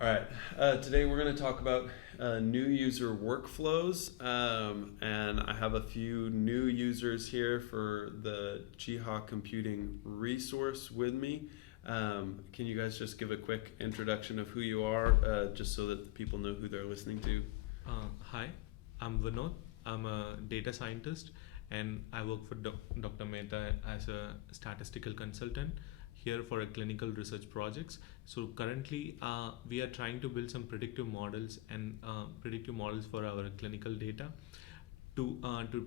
All right. Today we're going to talk about new user workflows, and I have a few new users here for the Chiha Computing resource with me. Can you guys just give a quick introduction of who you are, just so that people know who they're listening to? Hi, I'm Vinod. I'm a data scientist and I work for Dr. Mehta as a statistical consultant here for a clinical research projects. So currently we are trying to build some predictive models and predictive models for our clinical data to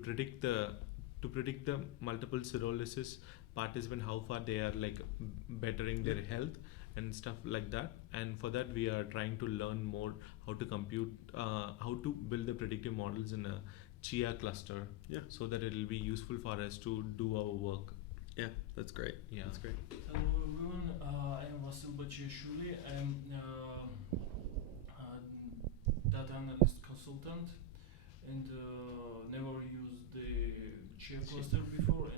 predict the multiple sclerosis participant, how far they are like bettering their health and stuff like that. And for that we are trying to learn more how to compute how to build the predictive models in a chia cluster, so that it will be useful for us to do our work. Yeah, that's great. Yeah. That's great. Hello everyone, I am Vasil Bachishvili. I'm data analyst consultant and never used the Chia cluster before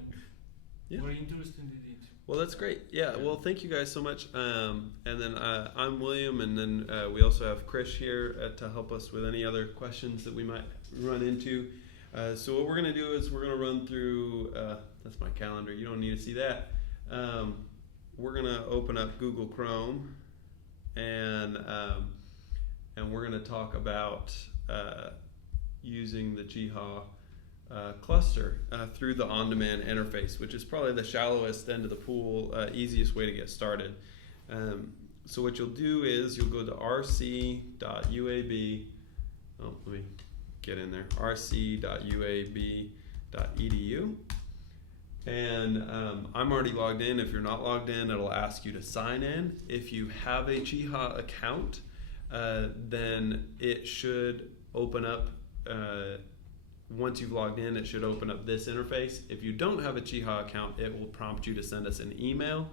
and very interested in it. Well, that's great. Yeah. Well, thank you guys so much. And then I'm William, and then we also have Krish here to help us with any other questions that we might run into. So what we're going to do is we're going to run through, that's my calendar, you don't need to see that. We're going to open up Google Chrome, and we're going to talk about using the Chiha cluster through the OnDemand interface, which is probably the shallowest end of the pool, easiest way to get started. So what you'll do is you'll go to rc.uab, let me get in there, rc.uab.edu, and I'm already logged in. If you're not logged in, it'll ask you to sign in. If you have a Chiha account, then it should open up, once you've logged in, it should open up this interface. If you don't have a Chiha account, it will prompt you to send us an email.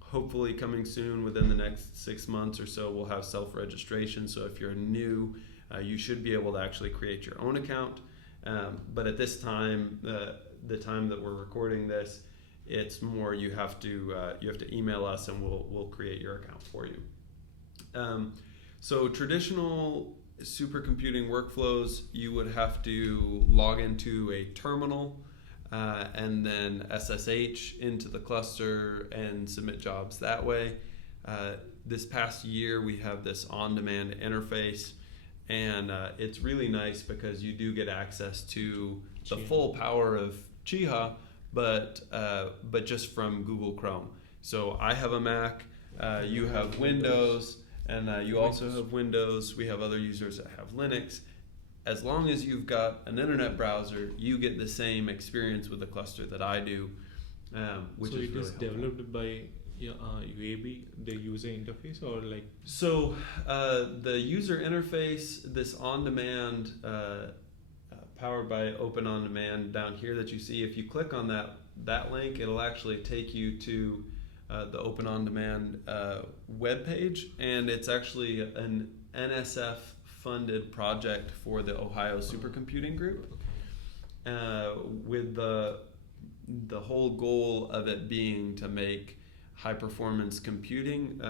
Hopefully coming soon, within the next 6 months or so, we'll have self-registration. So if you're new, you should be able to actually create your own account. But at this time, the time that we're recording this, it's more you have to email us and we'll create your account for you. So traditional supercomputing workflows, you would have to log into a terminal and then SSH into the cluster and submit jobs that way. This past year we have this OnDemand interface, and it's really nice because you do get access to the full power of Chiha, but just from Google Chrome. So I have a Mac, you have Windows, and you also have Windows. We have other users that have Linux. As long as you've got an internet browser, you get the same experience with the cluster that I do, which so is it really is helpful. developed by UAB, the user interface, or like? So the user interface, this OnDemand, powered by Open OnDemand down here that you see, if you click on that link, it'll actually take you to the Open OnDemand webpage, and it's actually an NSF funded project for the Ohio Supercomputing Group, with the whole goal of it being to make high performance computing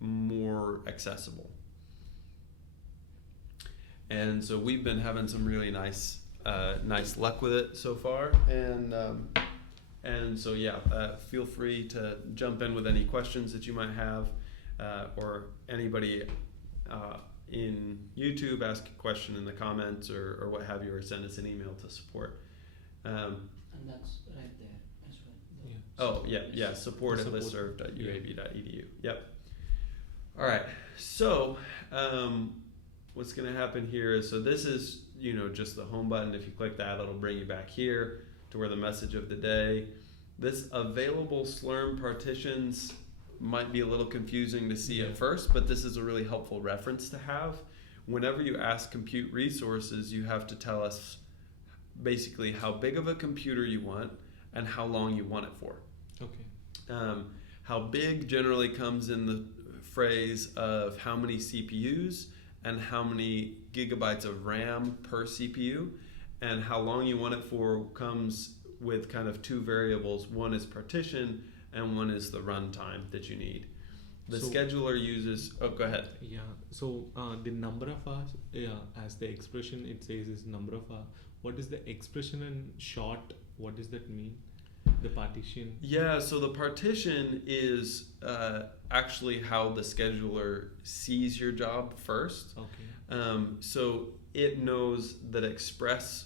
more accessible. And so we've been having some really nice luck with it so far, and so feel free to jump in with any questions that you might have, or anybody in YouTube, ask a question in the comments or what have you, or send us an email to support. And that's right there as well. Support at listserv.uab.edu. Yep. All right. So what's going to happen here is, so this is just the home button. If you click that, it'll bring you back here to where the message of the day. This available Slurm partitions might be a little confusing to see at first, but this is a really helpful reference to have. Whenever you ask compute resources, you have to tell us basically how big of a computer you want and how long you want it for. Okay. How big generally comes in the phrase of how many CPUs and how many gigabytes of RAM per CPU, and how long you want it for comes with kind of two variables. One is partition and one is the runtime that you need. The So- scheduler uses. Oh, go ahead. Yeah. So the number of hours, as the expression it says is number of hours. What is the expression in short? What does that mean? The partition. Yeah, so the partition is actually how the scheduler sees your job first. Okay. So it knows that express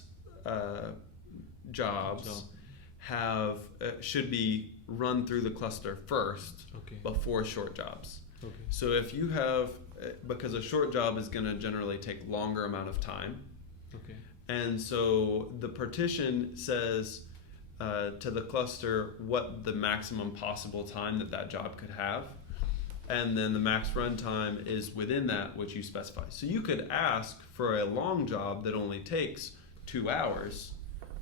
jobs Job. have should be run through the cluster first Okay. before short jobs. Okay. So if you have, because a short job is going to generally take longer amount of time, Okay. and so the partition says to the cluster what the maximum possible time that job could have, and then the max runtime is within that which you specify. So you could ask for a long job that only takes 2 hours,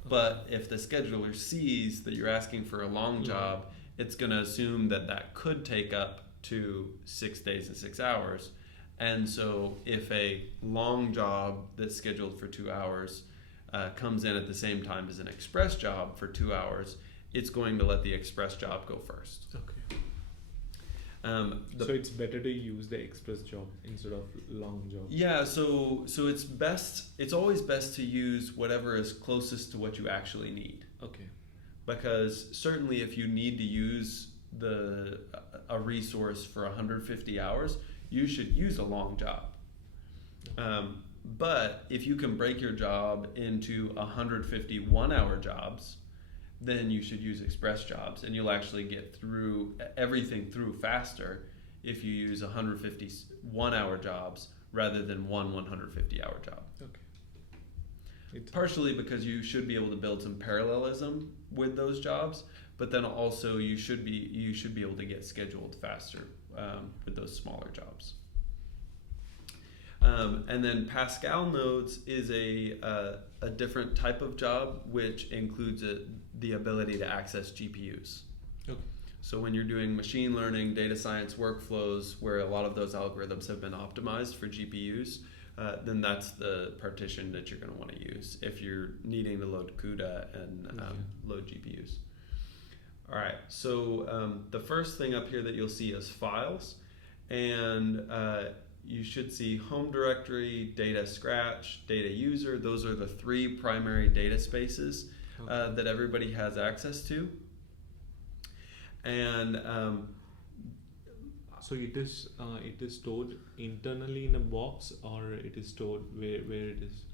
but if the scheduler sees that you're asking for a long job, it's going to assume that could take up to 6 days and 6 hours. And so if a long job that's scheduled for 2 hours comes in at the same time as an express job for 2 hours, it's going to let the express job go first. Okay. So So it's better to use the express job instead of long job. yeah, so it's always best to use whatever is closest to what you actually need. Okay. Because certainly if you need to use a resource for 150 hours, you should use a long job. But if you can break your job into 150 1-hour jobs, then you should use express jobs, and you'll actually get through everything through faster if you use 150 1-hour jobs rather than one 150-hour job. Okay. It's Partially because you should be able to build some parallelism with those jobs, but then also you should be able to get scheduled faster with those smaller jobs. And then Pascal nodes is a different type of job, which includes the ability to access GPUs. Okay. So when you're doing machine learning, data science workflows, where a lot of those algorithms have been optimized for GPUs, then that's the partition that you're going to want to use if you're needing to load CUDA and load GPUs. All right, so the first thing up here that you'll see is files, and you should see home directory, data scratch, data user. Those are the 3 primary data spaces that everybody has access to. And so it is stored internally in a box, or it is stored where it is?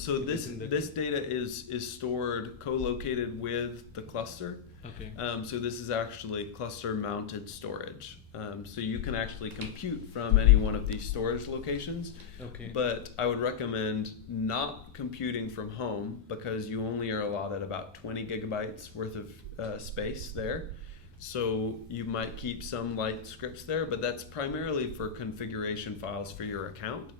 so It this is in the- this data is stored co-located with the cluster. Okay. So this is actually cluster mounted storage. So you can actually compute from any one of these storage locations. Okay. But I would recommend not computing from home because you only are allotted about 20 gigabytes worth of space there. So you might keep some light scripts there, but that's primarily for configuration files for your account.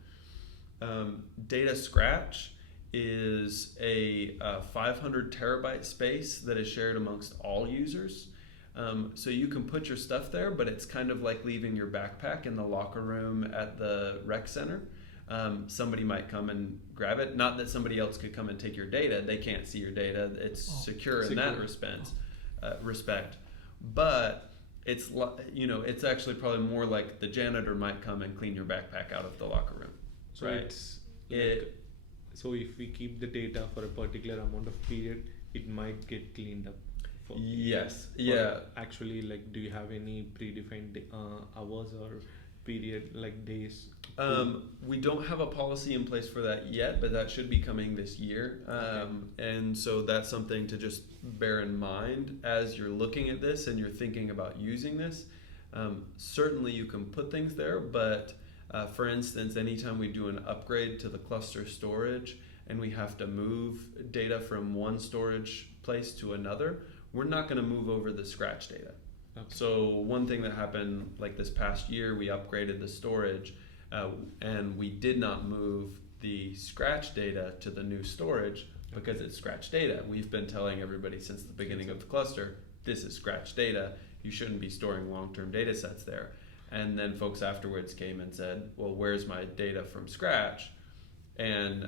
Data scratch is a 500 terabyte space that is shared amongst all users. So you can put your stuff there, but it's kind of like leaving your backpack in the locker room at the rec center. Somebody might come and grab it. Not that somebody else could come and take your data. They can't see your data. It's secure in that respect. But it's it's actually probably more like the janitor might come and clean your backpack out of the locker room. So right? it's like, so if we keep the data for a particular amount of period, it might get cleaned up. Yes. For Yeah. Actually, like, do you have any predefined hours or period, like days? We don't have a policy in place for that yet, but that should be coming this year. And so that's something to just bear in mind as you're looking at this and you're thinking about using this. Certainly you can put things there, but for instance, anytime we do an upgrade to the cluster storage and we have to move data from one storage place to another, we're not going to move over the scratch data. Okay. So one thing that happened like this past year, we upgraded the storage and we did not move the scratch data to the new storage because it's scratch data. We've been telling everybody since the beginning of the cluster, this is scratch data. You shouldn't be storing long-term data sets there. And then folks afterwards came and said, well, where's my data from scratch? And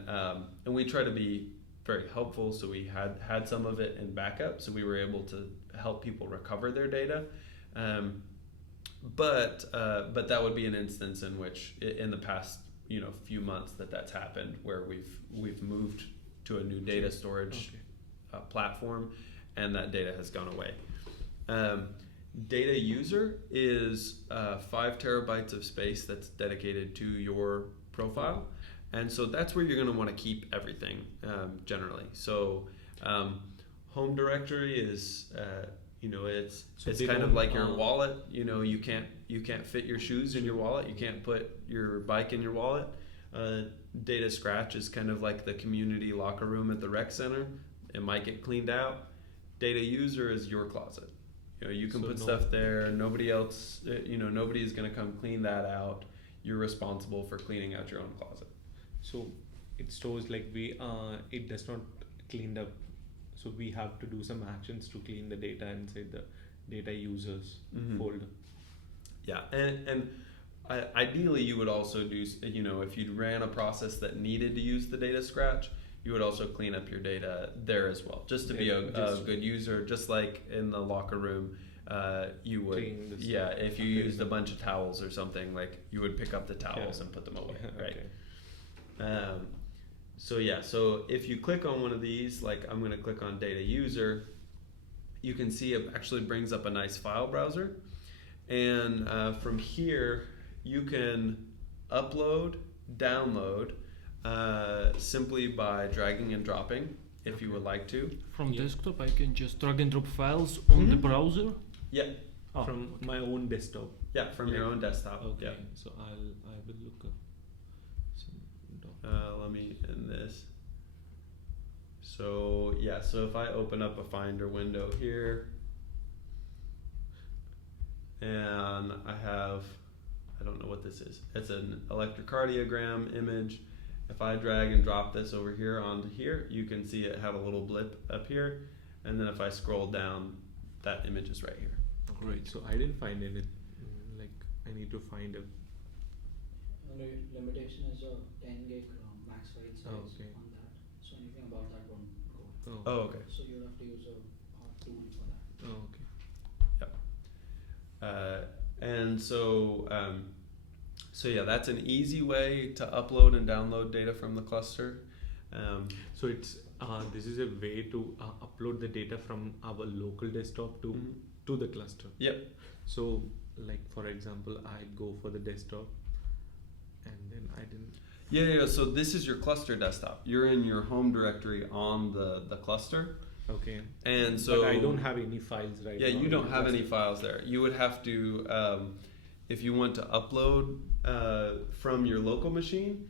we try to be very helpful, so we had some of it in backup, so we were able to help people recover their data. but that would be an instance in which in the past few months that's happened, where we've moved to a new data storage platform, and that data has gone away. Data user is 5 terabytes of space that's dedicated to your profile, and so that's where you're going to want to keep everything generally. So home directory is it's kind of like your wallet. You can't fit your shoes in your wallet. You can't put your bike in your wallet. Data scratch is kind of like the community locker room at the rec center. It might get cleaned out. Data user is your closet. You can put stuff there. Nobody else, nobody is going to come clean that out. You're responsible for cleaning out your own closet. So it stores it does not clean up. So we have to do some actions to clean the data inside the data users folder. Yeah, and ideally you would also do, if you ran a process that needed to use the data scratch, you would also clean up your data there as well, just to be a good user, just like in the locker room. You would, if you used a bunch of towels or something, like you would pick up the towels and put them away, right? Okay. So if you click on one of these, like I'm going to click on data user, you can see it actually brings up a nice file browser, and from here you can upload, download simply by dragging and dropping, if you would like to. From desktop, I can just drag and drop files on the browser. Yeah. From my own desktop. Yeah, from your own desktop. Okay. Yeah. So I will look up. Let me end this. So if I open up a Finder window here, and I don't know what this is. It's an electrocardiogram image. If I drag and drop this over here onto here, you can see it have a little blip up here, and then if I scroll down, that image is right here. Great. So I didn't find any. I need to find a. Limitation is a 10 gig max file size on that. So anything above that won't go. Oh, okay. So you have to use a tool for that. Oh, okay. Yep. And so that's an easy way to upload and download data from the cluster. So it's this is a way to upload the data from our local desktop to the cluster. Yep. So like for example, I go for the desktop, and then I didn't. Yeah. So this is your cluster desktop. You're in your home directory on the cluster. Okay. And so but I don't have any files right now. Yeah, you don't have any files there. You would have to, if you want to upload from your local machine,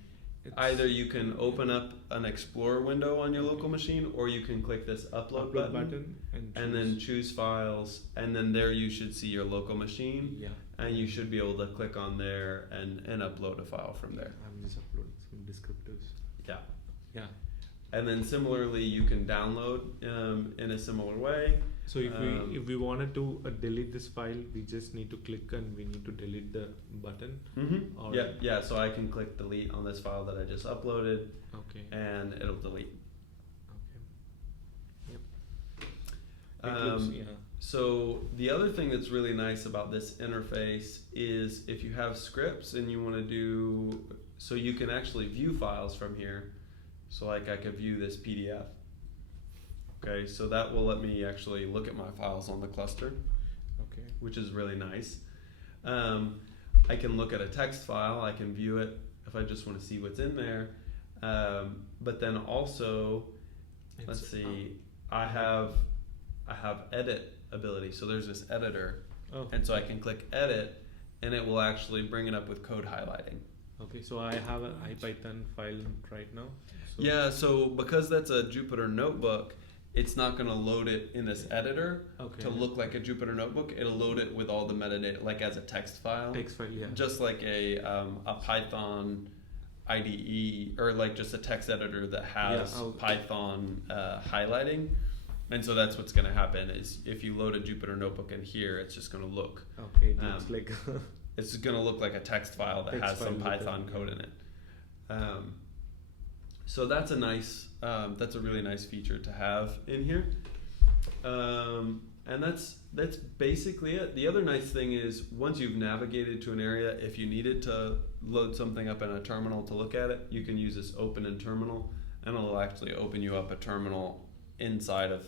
either you can open up an Explorer window on your local machine, or you can click this upload button and then choose files, and then there you should see your local machine. Yeah. And you should be able to click on there and upload a file from there. I'm just uploading some descriptors. Yeah. Yeah. And then similarly, you can download in a similar way. So if we wanted to delete this file, we just need to click and we need to delete the button. Mm-hmm. Yeah. So I can click delete on this file that I just uploaded. Okay. And it'll delete. Okay. Yep. So the other thing that's really nice about this interface is if you have scripts and you want to so you can actually view files from here. So like I could view this PDF. Okay, so that will let me actually look at my files on the cluster. Okay. Which is really nice. I can look at a text file. I can view it if I just want to see what's in there. But then also, let's see, I have edit ability. So there's this editor, and so I can click edit, and it will actually bring it up with code highlighting. Okay, so I have an IPython file right now. So because that's a Jupyter notebook, it's not going to load it in this editor to look like a Jupyter notebook. It'll load it with all the metadata, like as a text file. Text file, yeah. Just like a Python IDE, or like just a text editor that has Python highlighting. And so that's what's going to happen is if you load a Jupyter notebook in here, it's just going to look. Okay, it looks like. It's going to look like a text file that has some Python code in it. So that's a really nice feature to have in here. And that's basically it. The other nice thing is once you've navigated to an area, if you needed to load something up in a terminal to look at it, you can use this open in terminal, and it'll actually open you up a terminal inside of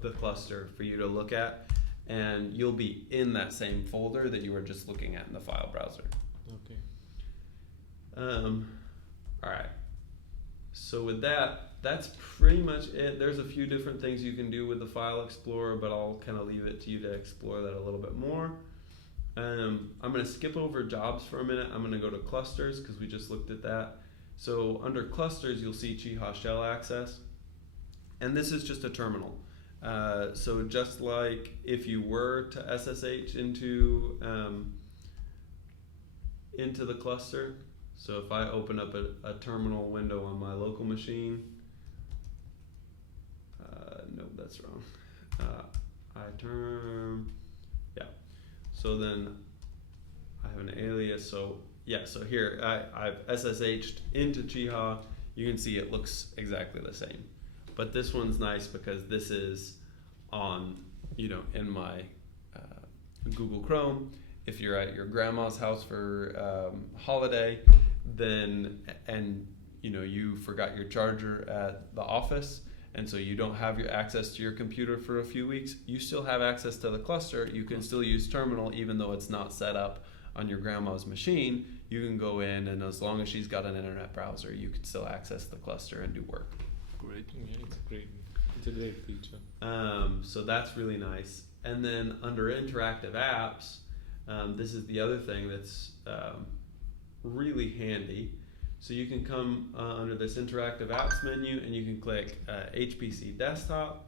the cluster for you to look at, and you'll be in that same folder that you were just looking at in the file browser. Okay. All right. So with that, that's pretty much it. There's a few different things you can do with the File Explorer, but I'll kind of leave it to you to explore that a little bit more. I'm going to skip over jobs for a minute. I'm going to go to clusters because we just looked at that. So under clusters, you'll see Chiha shell access. And this is just a terminal. So just like if you were to SSH into the cluster, so if I open up a terminal window on my local machine, no, that's wrong. So then I have an alias. So yeah, so here I've SSH'd into Chiha. You can see it looks exactly the same. But this one's nice because this is on, in my Google Chrome. If you're at your grandma's house for holiday, then you forgot your charger at the office, and so you don't have your access to your computer for a few weeks, you still have access to the cluster. You can still use terminal even though it's not set up on your grandma's machine. You can go in, and as long as she's got an internet browser, you can still access the cluster and do work. Great. Yeah, it's a great feature. So that's really nice. And then under interactive apps, this is the other thing that's really handy. So you can come under this interactive apps menu, and you can click HPC Desktop.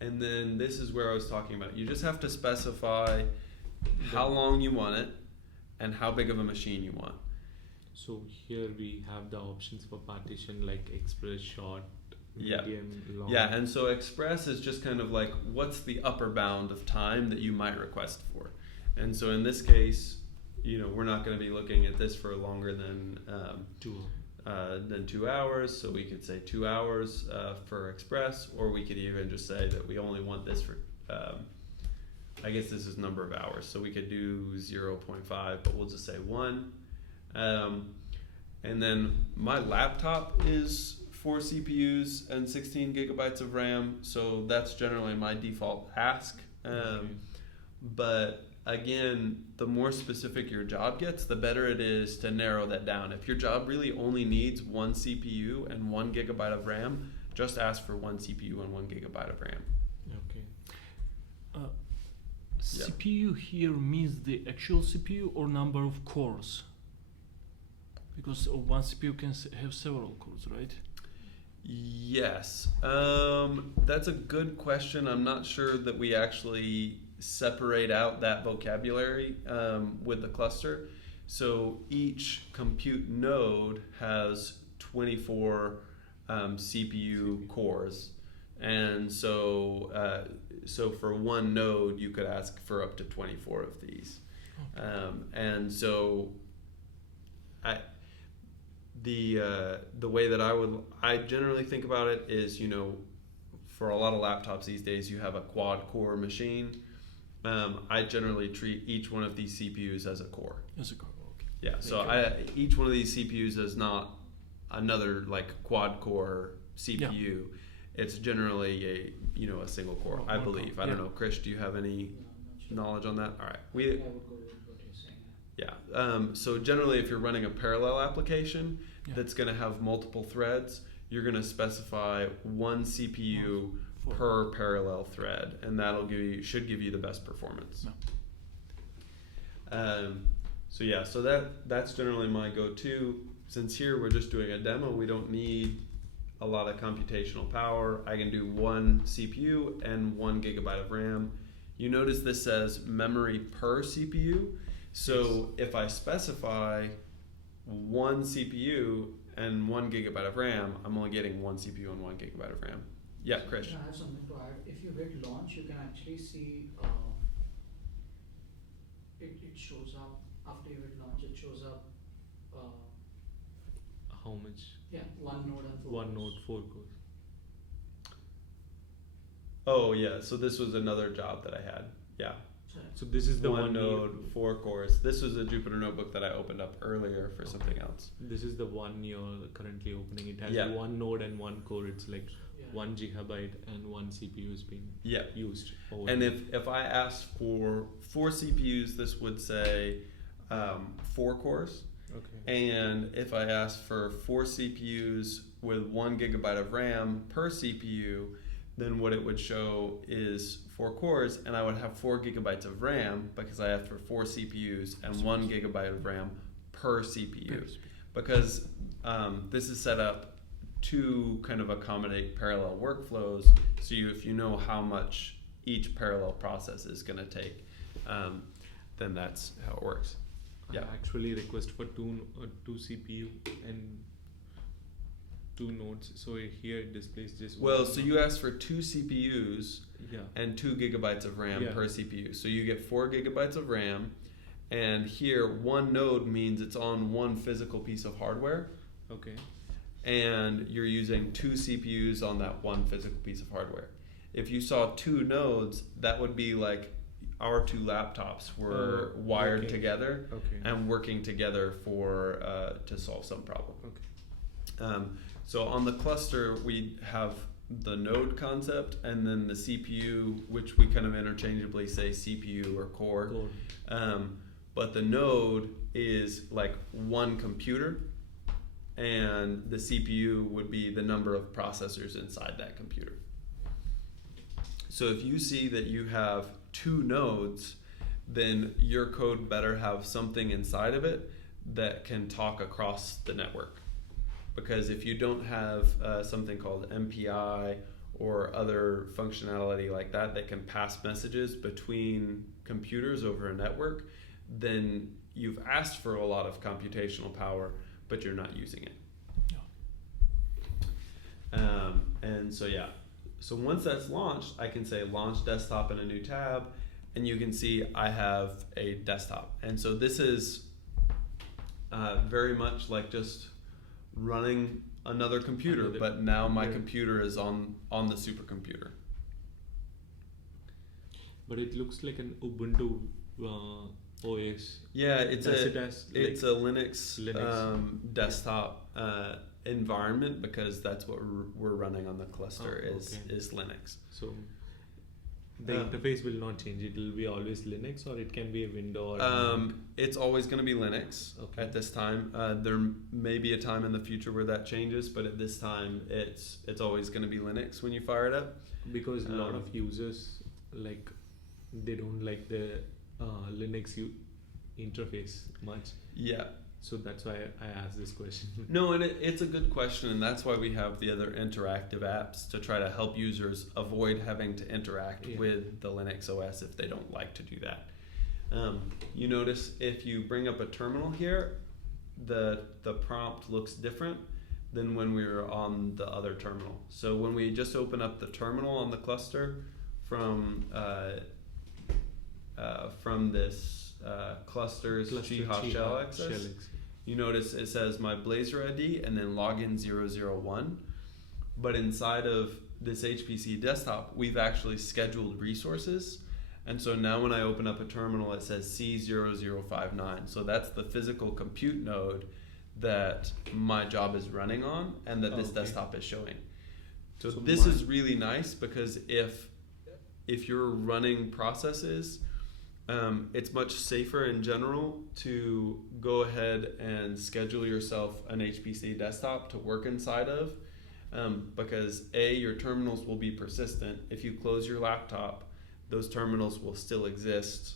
And then this is where I was talking about. You just have to specify how long you want it and how big of a machine you want. So here we have the options for partition like express, short, medium, long. Yeah, and so express is just kind of like what's the upper bound of time that you might request for. And so in this case, we're not going to be looking at this for longer than 2 hours. So we could say 2 hours for express, or we could even just say that we only want this for, I guess this is number of hours. So we could do 0.5, but we'll just say 1. And then my laptop is 4 CPUs and 16 gigabytes of RAM. So that's generally my default ask. But again, the more specific your job gets, the better it is to narrow that down. If your job really only needs 1 CPU and 1 gigabyte of RAM, just ask for 1 CPU and 1 gigabyte of RAM. Okay. CPU here means the actual CPU or number of cores? Because one CPU can have several cores, right? Yes. That's a good question. I'm not sure that we actually separate out that vocabulary with the cluster. So each compute node has 24 CPU cores, and so for one node you could ask for up to 24 of these. Okay. And so the way that I generally think about it is, for a lot of laptops these days, you have a quad core machine. I generally treat each one of these CPUs as a core. As a core, okay. Yeah, so each one of these CPUs is not another quad core CPU. Yeah. It's generally a single core, I believe. I don't know, Chris, do you have any knowledge on that? All right. I would go with what you're saying. Yeah. So generally, if you're running a parallel application that's going to have multiple threads, you're going to specify 1 CPU per parallel thread, and that'll should give you the best performance. So that's generally my go-to. Since here we're just doing a demo, we don't need a lot of computational power. I can do 1 CPU and 1 gigabyte of RAM. You notice this says memory per CPU. So if I specify 1 CPU and 1 gigabyte of RAM, I'm only getting 1 CPU and 1 gigabyte of RAM. Yeah, Chris. I have something to add. If you hit launch, you can actually see it shows up after you hit launch. It shows up how much? Yeah, 1 node and 4 1 cores. node, 4 cores. Oh yeah, so this was another job that I had. Yeah. So this is the one one node, 4 cores. This was a Jupyter notebook that I opened up earlier for something else. This is the one you're currently opening. It has Yeah. one node and one core. It's like Yeah. 1 gigabyte and one CPU is being Yeah. used. Over And here. if I asked for 4 CPUs, this would say 4 cores. Okay. And if I asked for 4 CPUs with 1 gigabyte of RAM per CPU, then what it would show is 4 cores, and I would have 4 gigabytes of RAM because I asked for 4 CPUs and 1 gigabyte of RAM per CPU. Because this is set up to kind of accommodate parallel workflows, so if you know how much each parallel process is going to take, then that's how it works. Yeah. I actually request for two CPU and 2 nodes. So here it displays just Well, one so node. you asked for 2 CPUs Yeah. and 2 gigabytes of RAM Yeah. per CPU. So you get 4 gigabytes of RAM, and here 1 node means it's on 1 physical piece of hardware, Okay. and you're using 2 CPUs on that 1 physical piece of hardware. If you saw 2 nodes, that would be like our 2 laptops were wired okay. together Okay. and working together for to solve some problem. Okay. So on the cluster, we have the node concept, and then the CPU, which we kind of interchangeably say CPU or core. Core. But the node is like 1 computer, and the CPU would be the number of processors inside that computer. So if you see that you have 2 nodes, then your code better have something inside of it that can talk across the network. Because if you don't have something called MPI or other functionality like that that can pass messages between computers over a network, then you've asked for a lot of computational power, but you're not using it. And so yeah, so once that's launched, I can say launch desktop in a new tab, and you can see I have a desktop. And so this is very much like just running another computer, but now my computer is on the supercomputer. But it looks like an Ubuntu OS. Yeah, it's Does a it has, it's like, a Linux. Desktop environment, because that's what we're running on the cluster is Linux. So the interface will not change. It will be always Linux, or it can be a window. Or it's always going to be Linux Okay. at this time. There may be a time in the future where that changes, but at this time, it's always going to be Linux when you fire it up. because a lot of users they don't like the Linux interface much. Yeah. So that's why I asked this question. No, and it's a good question, and that's why we have the other interactive apps to try to help users avoid having to interact with the Linux OS if they don't like to do that. You notice if you bring up a terminal here, the prompt looks different than when we were on the other terminal. So when we just open up the terminal on the cluster from this cluster's Chiha shell access, you notice it says my Blazor ID and then login 001. But inside of this HPC desktop, we've actually scheduled resources. And so now when I open up a terminal, it says C0059. So that's the physical compute node that my job is running on and that this desktop is showing. So this is really nice, because if you're running processes, it's much safer in general to go ahead and schedule yourself an HPC desktop to work inside of, because your terminals will be persistent. If you close your laptop, those terminals will still exist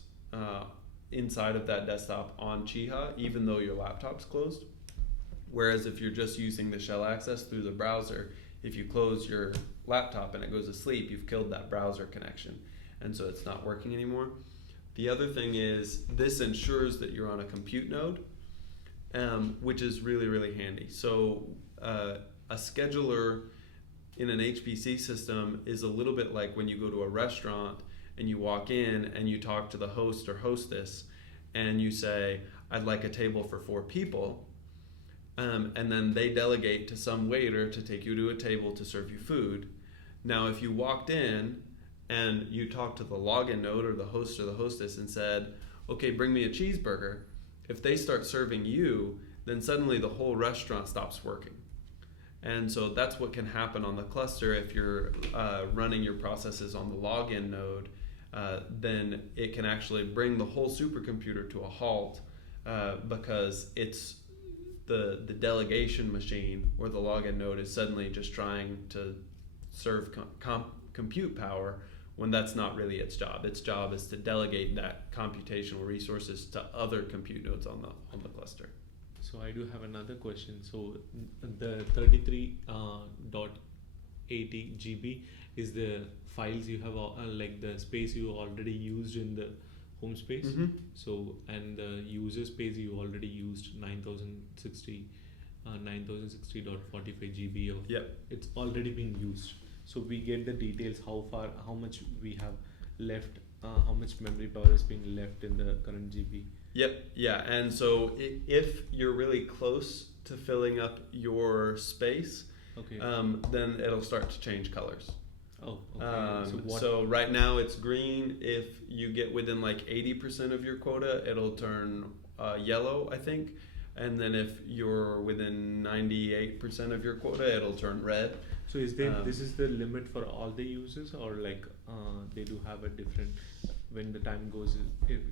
inside of that desktop on Chiha, even though your laptop's closed. Whereas if you're just using the shell access through the browser, if you close your laptop and it goes to sleep, you've killed that browser connection, and so it's not working anymore. The other thing is this ensures that you're on a compute node, which is really, really handy. So a scheduler in an HPC system is a little bit like when you go to a restaurant and you walk in and you talk to the host or hostess and you say, I'd like a table for 4 people. And then they delegate to some waiter to take you to a table to serve you food. Now, if you walked in and you talk to the login node or the host or the hostess and said, okay, bring me a cheeseburger, if they start serving you, then suddenly the whole restaurant stops working. And so that's what can happen on the cluster if you're running your processes on the login node. Then it can actually bring the whole supercomputer to a halt because it's the delegation machine or the login node is suddenly just trying to serve compute power when that's not really its job. Its job is to delegate that computational resources to other compute nodes on the cluster. So I do have another question. So the 33.80 GB is the files you have, like the space you already used in the home space. Mm-hmm. So, and the user space you already used 9060.45 GB of. Yep. It's already been used. So we get the details how much we have left, how much memory power is being left in the current GB. Yep. Yeah. And so if you're really close to filling up your space, okay, then it'll start to change colors. Oh, okay. So right now it's green. If you get within like 80% of your quota, it'll turn yellow, I think. And then if you're within 98% of your quota, it'll turn red. So is there this is the limit for all the users, or like they do have a different when the time goes? It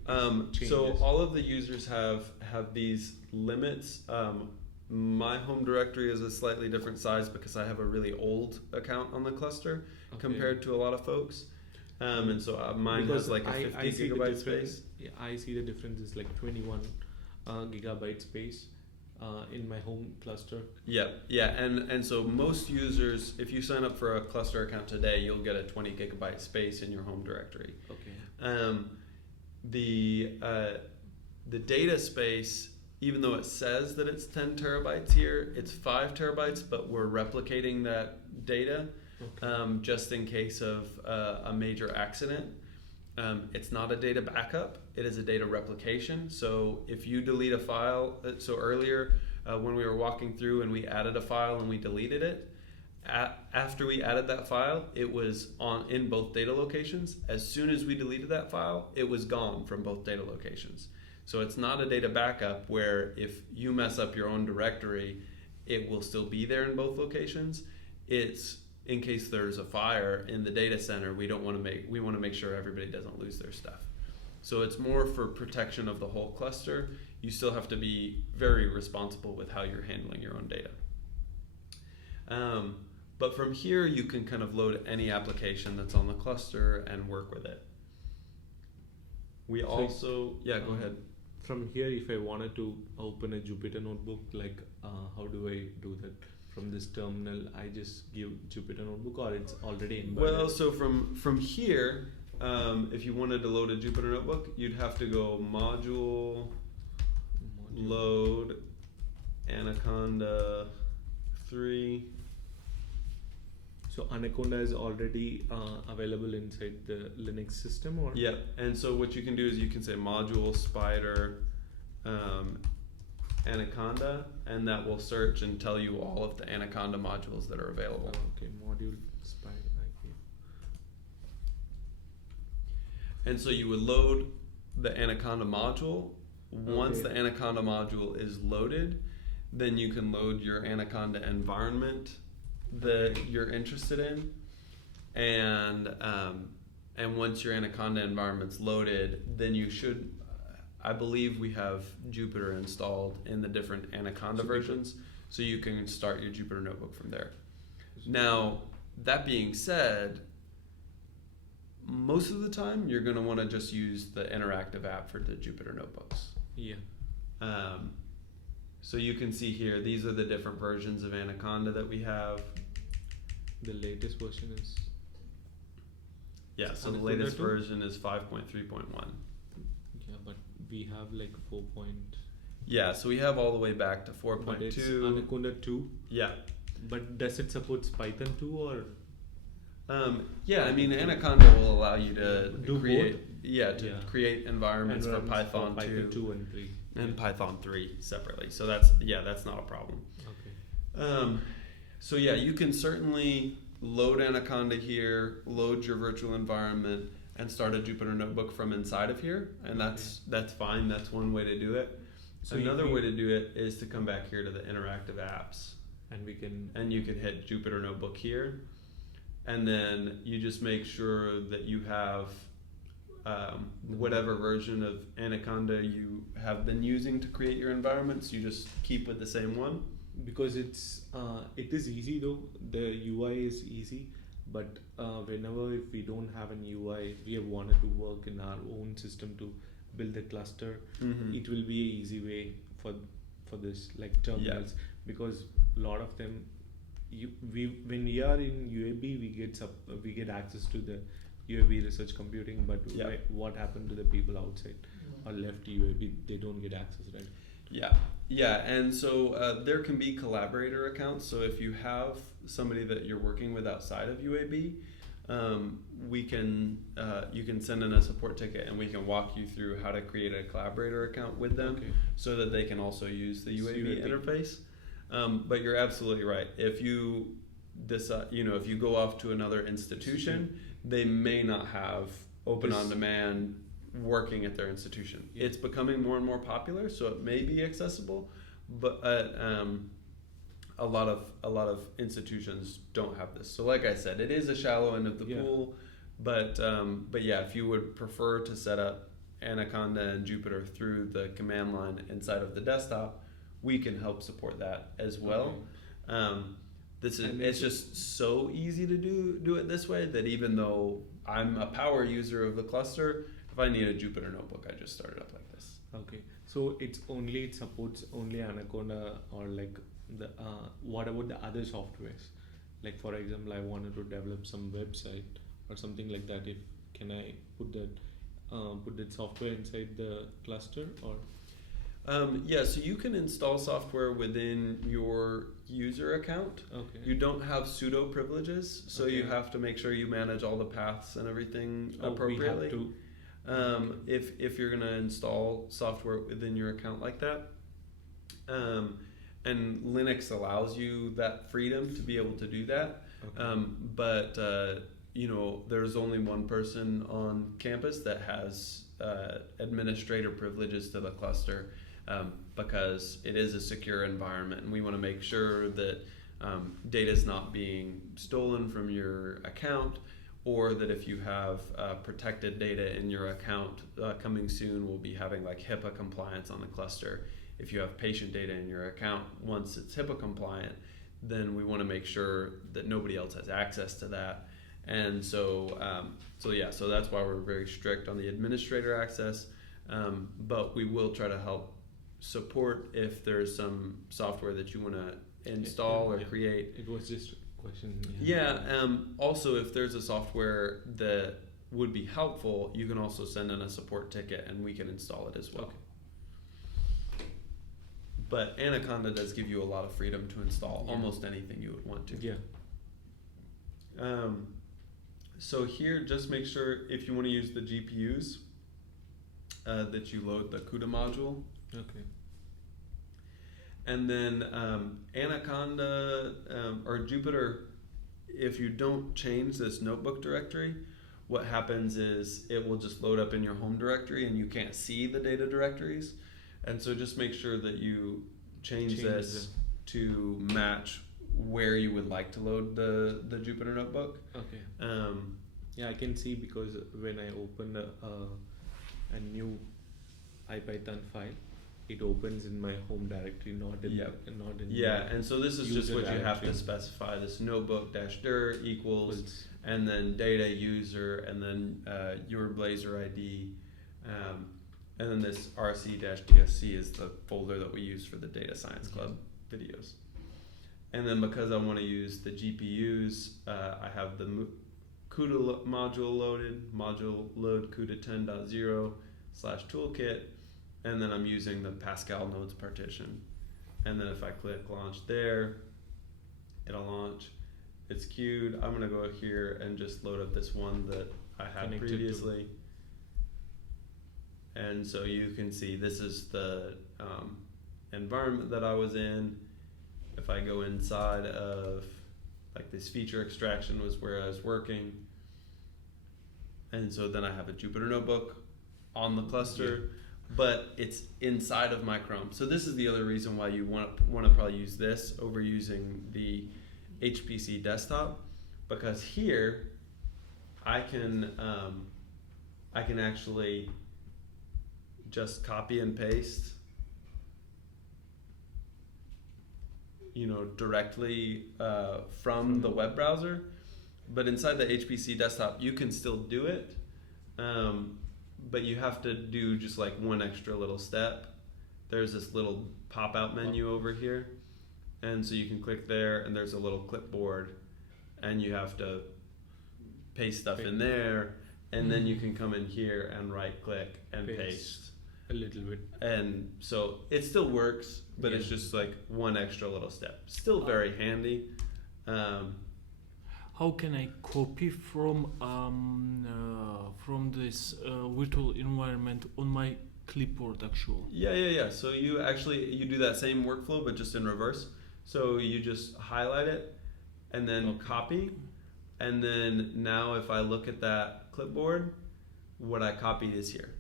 changes? So all of the users have these limits. My home directory is a slightly different size because I have a really old account on the cluster compared to a lot of folks. And so mine has like a 50 gigabyte space. Yeah, I see the difference is like 21 gigabyte space in my home cluster. Yeah, and so most users, if you sign up for a cluster account today, you'll get a 20 gigabyte space in your home directory. Okay. The data space, even though it says that it's 10 terabytes here, it's 5 terabytes, but we're replicating that data just in case of a major accident. It's not a data backup, it is a data replication. So if you delete a file, so earlier when we were walking through and we added a file and we deleted it, after we added that file, it was in both data locations. As soon as we deleted that file, it was gone from both data locations. So it's not a data backup where if you mess up your own directory, it will still be there in both locations. It's in case there's a fire in the data center, we want to make sure everybody doesn't lose their stuff. So it's more for protection of the whole cluster. You still have to be very responsible with how you're handling your own data. But from here, you can kind of load any application that's on the cluster and work with it. We also, go ahead. From here, if I wanted to open a Jupyter notebook, like how do I do that? From this terminal, I just give Jupyter notebook, or it's already embedded? Well, so from here, if you wanted to load a Jupyter notebook, you'd have to go module. Load Anaconda 3. So Anaconda is already available inside the Linux system, or? Yeah, and so what you can do is you can say module spider Anaconda, and that will search and tell you all of the Anaconda modules that are available. Okay, module spider. Okay. And so you would load the Anaconda module. Once the Anaconda module is loaded, then you can load your Anaconda environment that you're interested in, and once your Anaconda environment's loaded, then you should, I believe we have Jupyter installed in the different Anaconda versions, so you can start your Jupyter notebook from there. Now, that being said, most of the time you're going to want to just use the interactive app for the Jupyter notebooks. Yeah. So you can see here, these are the different versions of Anaconda that we have. The latest version is? Yeah, so the latest version is 5.3.1. Yeah, but we have like 4. Yeah, so we have all the way back to 4.2. But it's Anaconda 2? Yeah. But does it support Python 2 or? Yeah, I mean, Anaconda will allow you to do create, both? create environments for Python 2 and 3. And Python 3 separately. So that's not a problem. Okay. So yeah, you can certainly load Anaconda here, load your virtual environment, and start a Jupyter notebook from inside of here, and that's fine. That's one way to do it. So another way to do it is to come back here to the interactive apps, and you can hit Jupyter notebook here, and then you just make sure that you have whatever version of Anaconda you have been using to create your environments. You just keep with the same one. Because it is easy though. The UI is easy, but whenever if we don't have an UI, we have wanted to work in our own system to build a cluster. Mm-hmm. It will be an easy way for this, like terminals, because a lot of them, when we are in UAB, we get access to the UAB research computing, but what happened to the people outside or left UAB? They don't get access, right? Yeah, and so there can be collaborator accounts. So if you have somebody that you're working with outside of UAB, you can send in a support ticket, and we can walk you through how to create a collaborator account with them, so that they can also use the UAB interface. But you're absolutely right. If you decide, if you go off to another institution, they may not have OnDemand working at their institution. It's becoming more and more popular, so it may be accessible, but a lot of institutions don't have this. So like I said, it is a shallow end of the pool, but yeah, if you would prefer to set up Anaconda and Jupyter through the command line inside of the desktop, we can help support that as well. It's just so easy to do it this way that even though I'm a power user of the cluster, if I need a Jupyter notebook, I just start it up like this. Okay, so it supports only Anaconda, or like the what about the other softwares? Like for example, I wanted to develop some website or something like that. Can I put that software inside the cluster, or? So you can install software within your user account. Okay. You don't have sudo privileges, so you have to make sure you manage all the paths and everything appropriately. We have to. If you're gonna install software within your account like that, and Linux allows you that freedom to be able to do that. But there's only one person on campus that has administrator privileges to the cluster, because it is a secure environment, and we want to make sure that data is not being stolen from your account, or that if you have protected data in your account, coming soon we'll be having like HIPAA compliance on the cluster. If you have patient data in your account, once it's HIPAA compliant, then we want to make sure that nobody else has access to that. And so that's why we're very strict on the administrator access, but we will try to help support if there's some software that you want to install or create. It was just a question. Also, if there's a software that would be helpful, you can also send in a support ticket and we can install it as well. But Anaconda does give you a lot of freedom to install almost anything you would want to. So here, just make sure if you want to use the GPUs, that you load the CUDA module. And then Anaconda or Jupyter, if you don't change this notebook directory, what happens is it will just load up in your home directory and you can't see the data directories. And so just make sure that you change this to match where you would like to load the Jupyter notebook. I can see, because when I open a new IPython file, it opens in my home directory, not in and so this is just what you have to specify. This notebook-dir equals and then data user, and then your Blazor ID, and then this rc-dsc is the folder that we use for the Data Science Club videos. And then because I want to use the GPUs, I have the CUDA module loaded, module load CUDA 10.0/toolkit, and then I'm using the Pascal nodes partition. And then if I click launch there, it'll launch. It's queued. I'm gonna go here and just load up this one that I had previously. And so you can see this is the environment that I was in. If I go inside of like this feature extraction was where I was working. And so then I have a Jupyter Notebook on the cluster, but it's inside of my Chrome. So this is the other reason why you want to probably use this over using the HPC Desktop, because here I can actually just copy and paste, directly from the web browser. But inside the HPC Desktop, you can still do it, but you have to do just like one extra little step. There's this little pop-out menu over here, and so you can click there, and there's a little clipboard, and you have to paste stuff in there, and then you can come in here and right-click and paste a little bit. And so it still works, but it's just like one extra little step. Still very handy. How can I copy from this virtual environment on my clipboard actually? Yeah. So you do that same workflow, but just in reverse. So you just highlight it and then copy. And then now if I look at that clipboard, what I copied is here.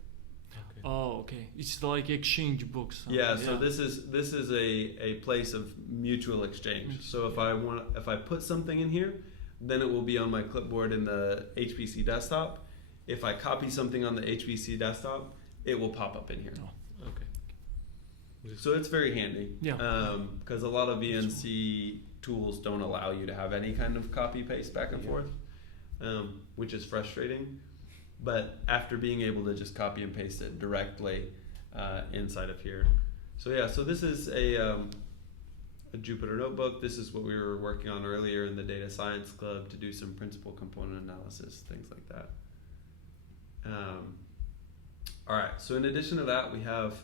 Oh, okay. It's like exchange books. Yeah. So this is a place of mutual exchange. So if I put something in here, then it will be on my clipboard in the HPC Desktop. If I copy something on the HPC Desktop, it will pop up in here. Oh, okay. So it's very handy. Yeah. Because a lot of VNC tools don't allow you to have any kind of copy paste back and forth, which is frustrating. But after being able to just copy and paste it directly inside of here. So this is a Jupyter Notebook. This is what we were working on earlier in the Data Science Club to do some principal component analysis, things like that. All right, so in addition to that, we have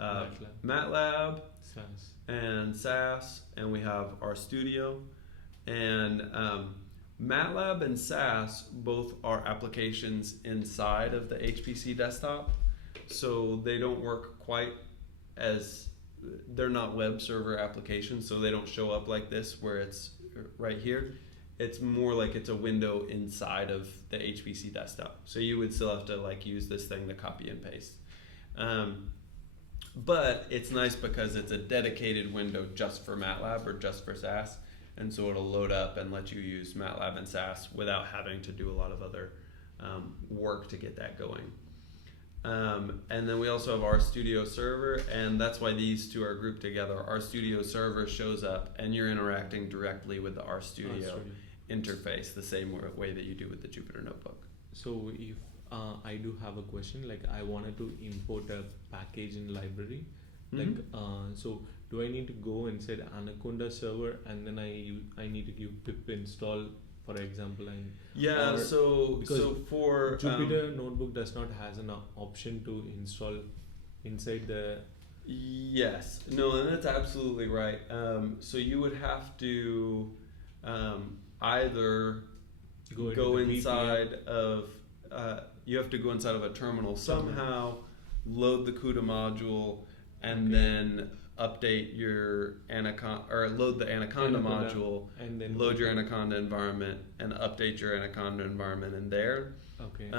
MATLAB SAS. and SAS, and we have RStudio. And MATLAB and SAS both are applications inside of the HPC Desktop, so they don't work quite as, they're not web server applications, so they don't show up like this where it's right here. It's more like it's a window inside of the HPC Desktop. So you would still have to like use this thing to copy and paste. But it's nice because it's a dedicated window just for MATLAB or just for SAS. And so it'll load up and let you use MATLAB and SAS without having to do a lot of other work to get that going. And then we also have RStudio Server, and that's why these two are grouped together. RStudio Server shows up, and you're interacting directly with the RStudio interface the same way that you do with the Jupyter Notebook. So if I do have a question, like I wanted to import a package in library, so do I need to go inside Anaconda server and then I need to give pip install, for example, and so for Jupyter Notebook does not has an option to install inside the. Yes, no, and that's absolutely right. So you would have to either go inside of you have to go inside of a terminal somehow, load the CUDA module, and then update your Anaconda, or load the Anaconda module, and then load your Anaconda environment, and update your Anaconda environment in there. Okay.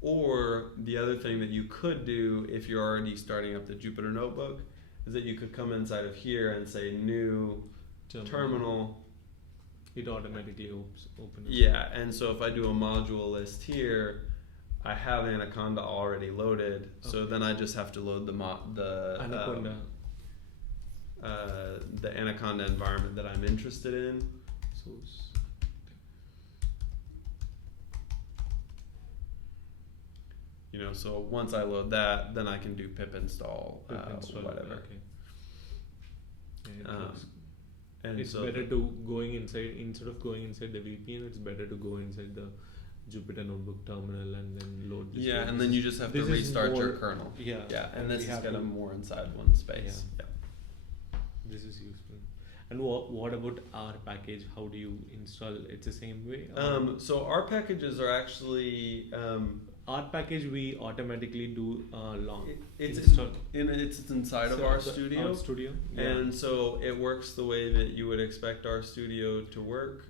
Or the other thing that you could do if you're already starting up the Jupyter Notebook is that you could come inside of here and say new terminal. It automatically opens. Yeah, and so if I do a module list here, I have Anaconda already loaded, so then I just have to load the Anaconda. The Anaconda environment that I'm interested in. So once I load that, then I can do pip install, whatever. Okay. And it's so better to going inside, instead of going inside the VPN, it's better to go inside the Jupyter Notebook terminal and then load this. Yeah, and then you just have to restart your kernel. Yeah. Yeah, and this is kind of more inside one space. Yeah. This is useful. And what about R package? How do you install? It's the same way? So R packages are actually our package we automatically do long. It's install. it's inside of So our the- studio. Our studio. Yeah. And so it works the way that you would expect our studio to work.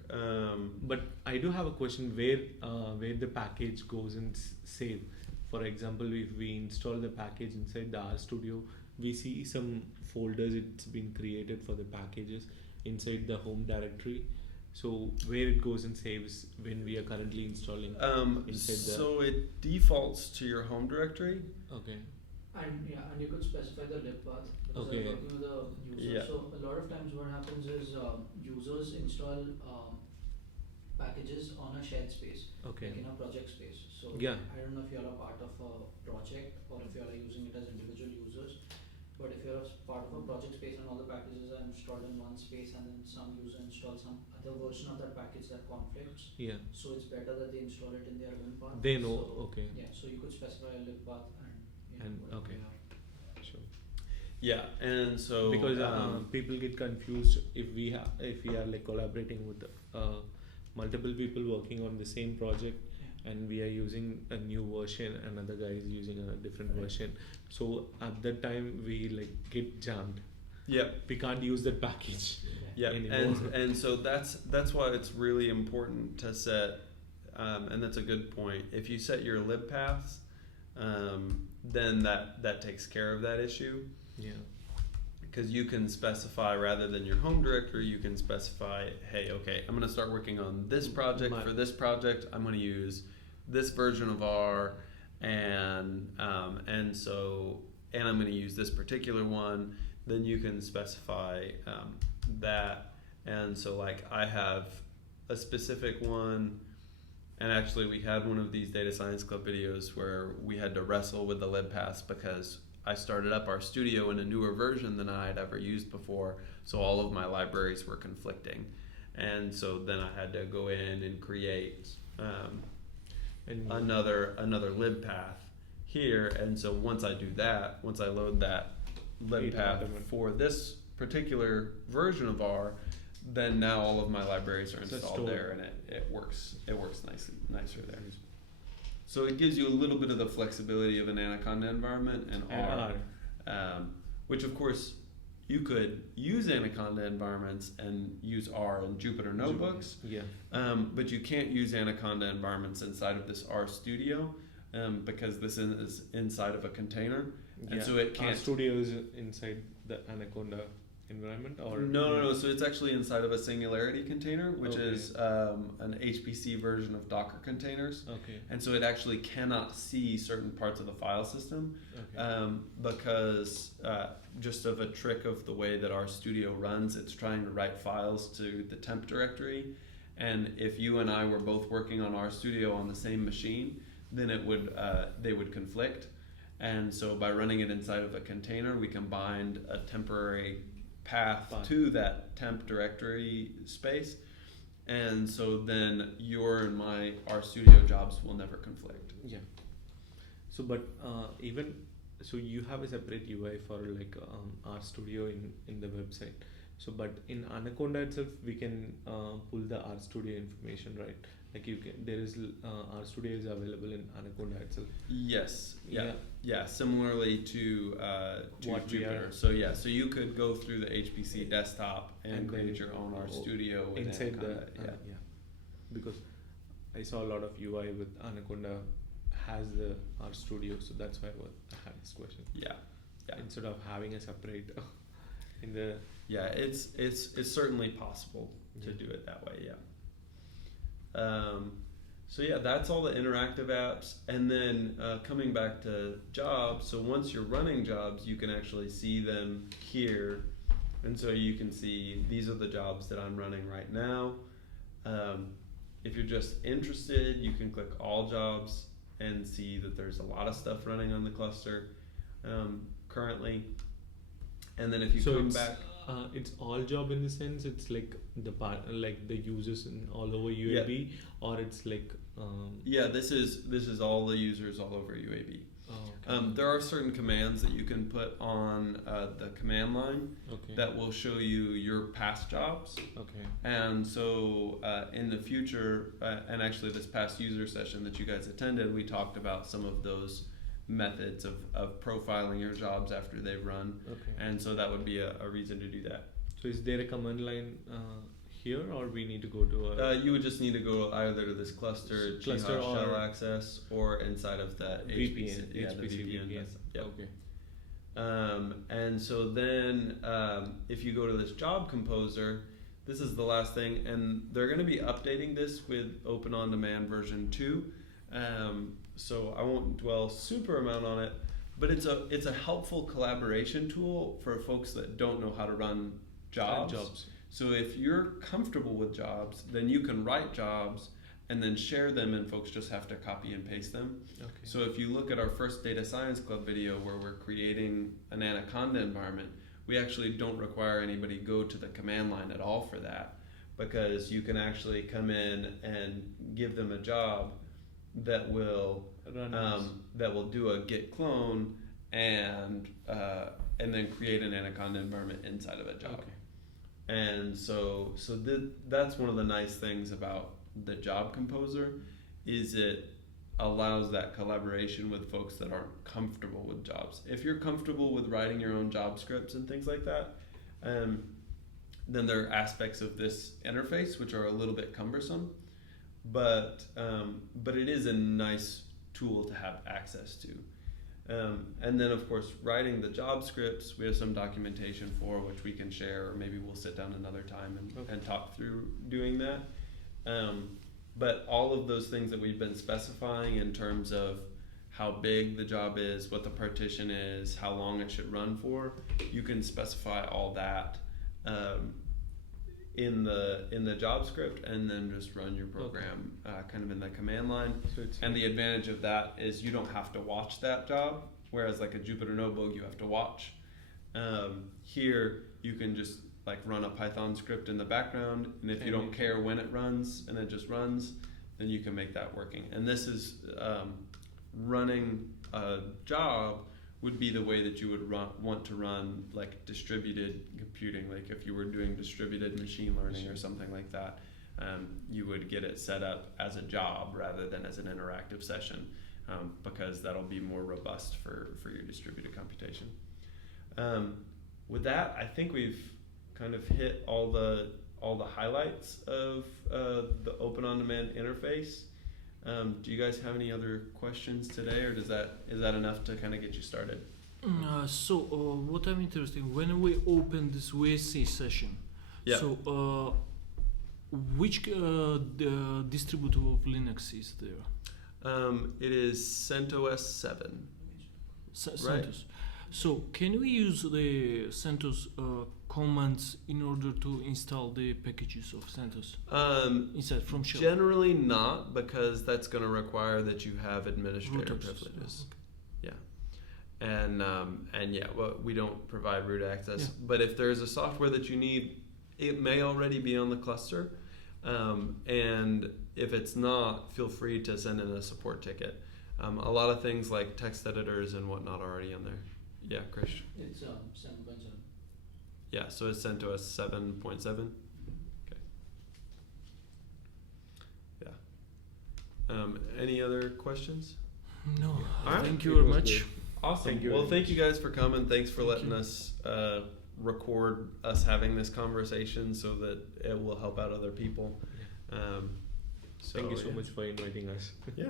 But I do have a question where the package goes and save. For example, if we install the package inside the R Studio, we see some folders it's been created for the packages inside the home directory. So where it goes and saves when we are currently installing inside the. So it defaults to your home directory. Okay. And you could specify the lib path because Okay. I'm working with the user. Yeah. So a lot of times what happens is users install packages on a shared space, Okay. like in a project space. So Yeah. I don't know if you're a part of a project or if you're using it as individual users. But if you're a part of a project space and all the packages are installed in one space and then some user installs some other version of that package that conflicts, Yeah. so it's better that they install it in their own path. They know. So, Okay. yeah, so you could specify a lib path and And, whatever okay. you have. Sure. Yeah, and so Because people get confused if we are like collaborating with multiple people working on the same project, and we are using a new version, another guy is using a different version. So at that time we like get jammed. yeah, We can't use that package. yeah, anymore. and so that's why it's really important to set, and that's a good point. If you set your lib paths, then that takes care of that issue. Yeah. Because you can specify, rather than your home directory, you can specify, hey, okay, I'm going to start working on this project. For this project, I'm going to use this version of R, and I'm going to use this particular one. Then you can specify that. And so, like, I have a specific one, and actually, we had one of these Data Science Club videos where we had to wrestle with the lib paths because I started up our studio in a newer version than I had ever used before, so all of my libraries were conflicting, and so then I had to go in and create another lib path here, and so once I do that, once I load that lib path for this particular version of R, then now all of my libraries are installed there, and it works nicer there. So it gives you a little bit of the flexibility of an Anaconda environment and R, which of course you could use Anaconda environments and use R in Jupyter notebooks. Yeah. But you can't use Anaconda environments inside of this R Studio because this is inside of a container, and so it can't. R Studio is inside the Anaconda environment, or No. So it's actually inside of a Singularity container, which Okay. is an HPC version of Docker containers. Okay. And so it actually cannot see certain parts of the file system Okay. because just of a trick of the way that our studio runs, it's trying to write files to the temp directory. And if you and I were both working on our studio on the same machine, then they would conflict. And so by running it inside of a container, we can bind a temporary path to that temp directory space, and so then your and my R Studio jobs will never conflict. Yeah. So, but even so, you have a separate UI for like R Studio in the website. So, but in Anaconda itself, we can pull the R Studio information, right? Like there is R Studio is available in Anaconda itself. Yes. Yeah. Similarly to What Jupyter. So you could go through the HPC Desktop and create your own R Studio inside Anaconda. yeah. Because I saw a lot of UI with Anaconda has the R Studio, so that's why I had this question. Yeah. Instead of having a separate in the. Yeah, it's certainly possible to do it that way. Yeah. So yeah, that's all the interactive apps, and then coming back to jobs. So once you're running jobs, you can actually see them here, and so you can see these are the jobs that I'm running right now. If you're just interested, you can click all jobs and see that there's a lot of stuff running on the cluster currently. And then if you come back. It's all job in the sense it's like the users in all over UAB, or it's like this is all the users all over UAB. Oh, okay. There are certain commands that you can put on the command line Okay. that will show you your past jobs. Okay. And so in the future, and actually this past user session that you guys attended, we talked about some of those methods of profiling your jobs after they've run. Okay. And so that would be a reason to do that. So is there a command line here, or we need to go to a You would just need to go either to this cluster Cluster Jihad shell or access, or inside of that VPN? HPC, the HPC VPN. that's- Yep. Okay. And so then if you go to this job composer, this is the last thing, and they're going to be updating this with Open OnDemand version 2. So I won't dwell super amount on it, but it's a helpful collaboration tool for folks that don't know how to run jobs. So if you're comfortable with jobs, then you can write jobs and then share them, and folks just have to copy and paste them. Okay. So if you look at our first Data Science Club video where we're creating an Anaconda environment, we actually don't require anybody go to the command line at all for that, because you can actually come in and give them a job that will do a git clone and then create an Anaconda environment inside of a job. Okay. And so that's one of the nice things about the job composer, is it allows that collaboration with folks that aren't comfortable with jobs. If you're comfortable with writing your own job scripts and things like that, then there are aspects of this interface which are a little bit cumbersome, but it is a nice tool to have access to. And then of course writing the job scripts, we have some documentation for which we can share, or maybe we'll sit down another time and talk through doing that. But all of those things that we've been specifying in terms of how big the job is, what the partition is, how long it should run for, you can specify all that in the job script, and then just run your program kind of in the command line. So it's And the advantage of that is you don't have to watch that job, whereas like a Jupyter Notebook you have to watch. Here you can just like run a Python script in the background, and if you don't care when it runs and it just runs, then you can make that working. And this is running a job would be the way that you would want to run like distributed computing. Like if you were doing distributed machine learning or something like that, you would get it set up as a job rather than as an interactive session, because that'll be more robust for your distributed computation. With that, I think we've kind of hit all the highlights of the Open OnDemand interface. Do you guys have any other questions today, or is that enough to kind of get you started? So what I'm interested, when we open this VSC session, Yeah. so which distributor of Linux is there? It is CentOS 7. Right. CentOS. So can we use the CentOS commands in order to install the packages of CentOS inside from shell? Generally not, because that's going to require that you have administrator Root access. privileges. And yeah, well, we don't provide root access. Yeah. But if there's a software that you need, it may already be on the cluster. And if it's not, feel free to send in a support ticket. A lot of things like text editors and whatnot are already on there. Yeah, Krish. It's 7.7. Yeah, so it's CentOS 7.7. Okay. Yeah. Any other questions? No, All right. thank you very much. Awesome. Thank you Well, very thank you guys for coming. Thanks for Thank letting you. us record us having this conversation so that it will help out other people. So, Thank you so yeah. much for inviting us. Yeah.